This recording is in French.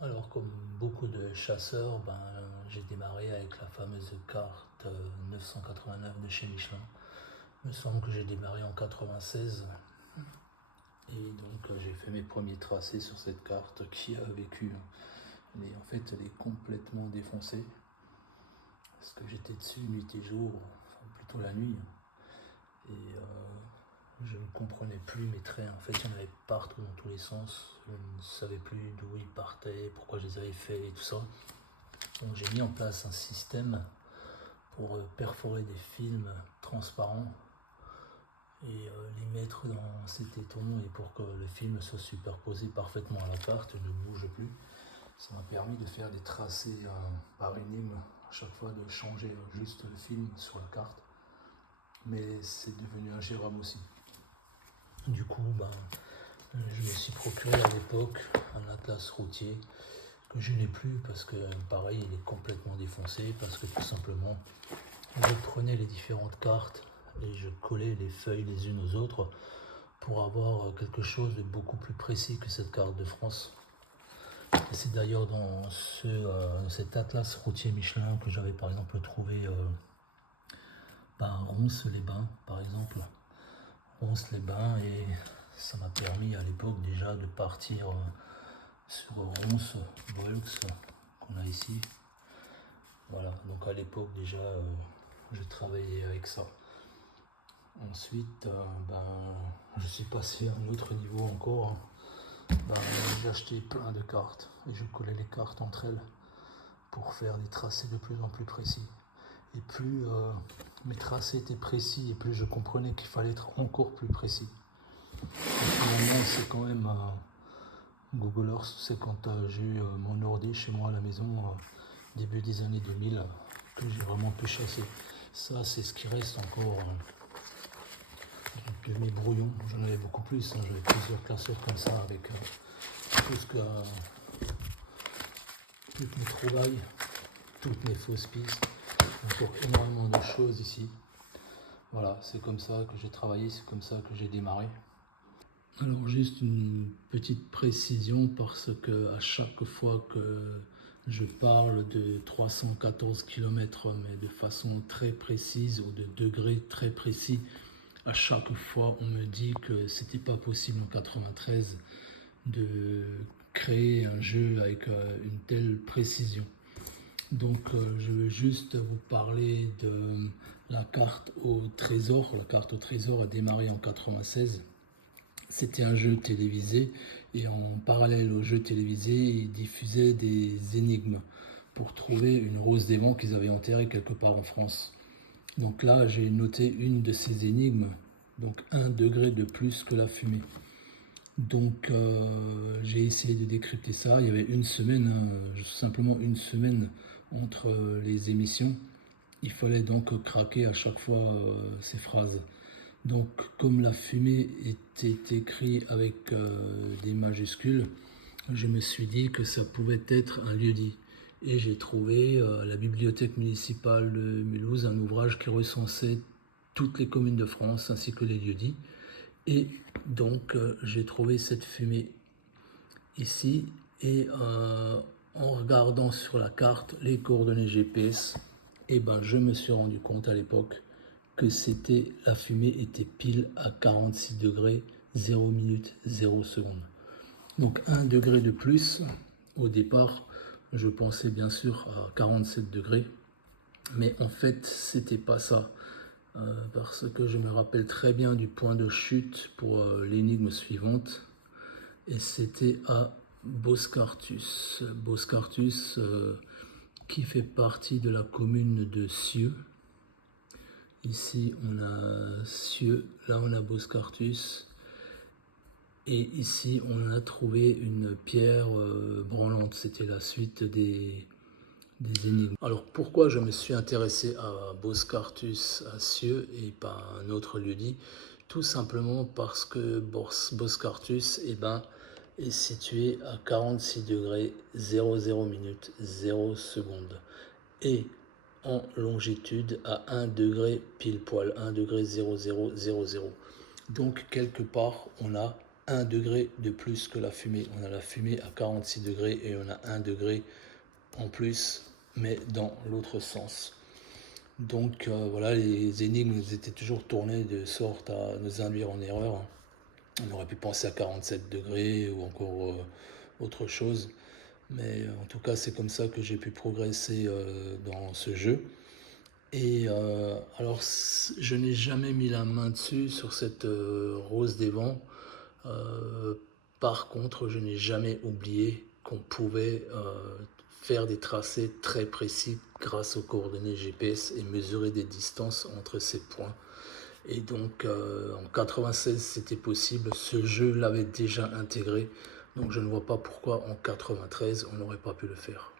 Alors, comme beaucoup de chasseurs, j'ai démarré avec la fameuse carte 989 de chez Michelin. Il me semble que j'ai démarré en 96 et donc j'ai fait mes premiers tracés sur cette carte qui a vécu. En fait, elle est complètement défoncée parce que j'étais dessus nuit et jour, enfin plutôt la nuit, et je ne comprenais plus mes traits. En fait, il y en avait partout dans tous les sens. Je ne savais plus d'où ils partaient, pourquoi je les avais faits et tout ça. Donc j'ai mis en place un système pour perforer des films transparents et les mettre dans cet éton, et pour que le film soit superposé parfaitement à la carte, ne bouge plus. Ça m'a permis de faire des tracés par énigme, à chaque fois de changer juste le film sur la carte. Mais c'est devenu ingérable aussi. Du coup, je me suis procuré à l'époque un atlas routier que je n'ai plus parce que pareil, il est complètement défoncé, parce que tout simplement je prenais les différentes cartes et je collais les feuilles les unes aux autres pour avoir quelque chose de beaucoup plus précis que cette carte de France. Et c'est d'ailleurs dans cet atlas routier Michelin que j'avais par exemple trouvé Ronces-les-Bains, par exemple. Ronces-les-Bains, et ça m'a permis à l'époque déjà de partir sur Ronces, Volx, qu'on a ici. Voilà, donc à l'époque déjà, je travaillais avec ça. Ensuite, je suis passé à un autre niveau encore. J'ai acheté plein de cartes et je collais les cartes entre elles pour faire des tracés de plus en plus précis. Et plus mes tracés étaient précis, et plus je comprenais qu'il fallait être encore plus précis. Et finalement, c'est quand même Google Earth, c'est quand j'ai eu mon ordi chez moi à la maison, début des années 2000, que j'ai vraiment pu chasser. Ça, c'est ce qui reste encore de mes brouillons. J'en avais beaucoup plus, hein. J'avais plusieurs classeurs comme ça avec tout ce que, toutes mes trouvailles, toutes mes fausses pistes, encore énormément de choses ici. Voilà, c'est comme ça que j'ai travaillé, c'est comme ça que j'ai démarré. Alors juste une petite précision, parce que à chaque fois que je parle de 314 km, mais de façon très précise ou de degrés très précis, à chaque fois on me dit que c'était pas possible en 93 de créer un jeu avec une telle précision. Donc je veux juste vous parler de la carte au trésor. La carte au trésor a démarré en 96. C'était un jeu télévisé, et en parallèle au jeu télévisé, ils diffusaient des énigmes pour trouver une rose des vents qu'ils avaient enterrée quelque part en France. Donc là, j'ai noté une de ces énigmes, donc 1 degré de plus que la fumée. Donc j'ai essayé de décrypter ça. Il y avait une semaine, simplement une semaine entre les émissions. Il fallait donc craquer à chaque fois ces phrases. Donc comme la fumée était écrite avec des majuscules, je me suis dit que ça pouvait être un lieu-dit. Et j'ai trouvé à la bibliothèque municipale de Mulhouse un ouvrage qui recensait toutes les communes de France ainsi que les lieux-dits. Et donc j'ai trouvé cette fumée ici, et en regardant sur la carte les coordonnées GPS, je me suis rendu compte à l'époque que la fumée était pile à 46 degrés 0 minute 0 seconde. Donc 1 degré de plus. Au départ, je pensais bien sûr à 47 degrés, mais en fait c'était pas ça. Parce que je me rappelle très bien du point de chute pour l'énigme suivante, et c'était à Boscartus. Boscartus, qui fait partie de la commune de Cieux. Ici on a Cieux, là on a Boscartus, et ici on a trouvé une pierre branlante. C'était la suite des énigmes. Alors pourquoi je me suis intéressé à Boscartus à Cieux et pas à un autre lieu-dit? Tout simplement parce que Boscartus est situé à 46 degrés 00 minutes 0 secondes, et en longitude à 1 degré pile poil, 1 degré 0000. Donc quelque part on a 1 degré de plus que la fumée. On a la fumée à 46 degrés et on a 1 degré en plus, mais dans l'autre sens. Donc voilà, les énigmes étaient toujours tournées de sorte à nous induire en erreur. On aurait pu penser à 47 degrés ou encore autre chose. Mais en tout cas, c'est comme ça que j'ai pu progresser dans ce jeu. Et alors, je n'ai jamais mis la main dessus sur cette rose des vents. Par contre, je n'ai jamais oublié qu'on pouvait faire des tracés très précis grâce aux coordonnées GPS et mesurer des distances entre ces points. Et donc en 96 c'était possible, ce jeu l'avait déjà intégré, donc je ne vois pas pourquoi en 93 on n'aurait pas pu le faire.